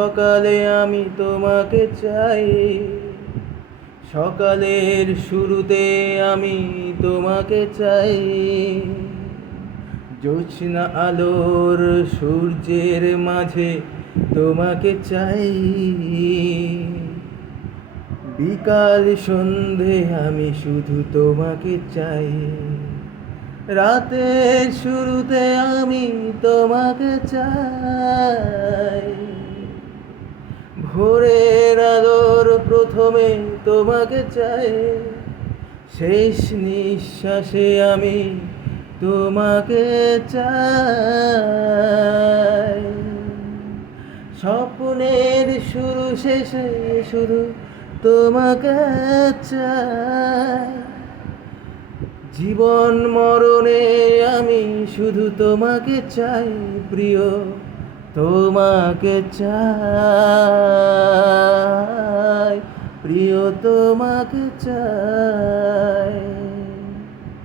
সকালে আমি তোমাকে চাই, সকালের শুরুতে আমি তোমাকে চাই। জ্যোৎস্না আলোর সূর্যের মাঝে তোমাকে চাই। বিকাল সন্ধে আমি শুধু তোমাকে চাই। রাতের শুরুতে আমি তোমাকে চাই। ভোরের আলোর প্রথমে তোমাকে চাই। শেষ নিঃশ্বাসে আমি তোমাকে চাই। স্বপ্নের শুরু শেষে শুধু তোমাকে চাই। জীবন মরণে আমি শুধু তোমাকে চাই প্রিয়, তোমাকে চাই প্রিয়, তোমাকে চাই।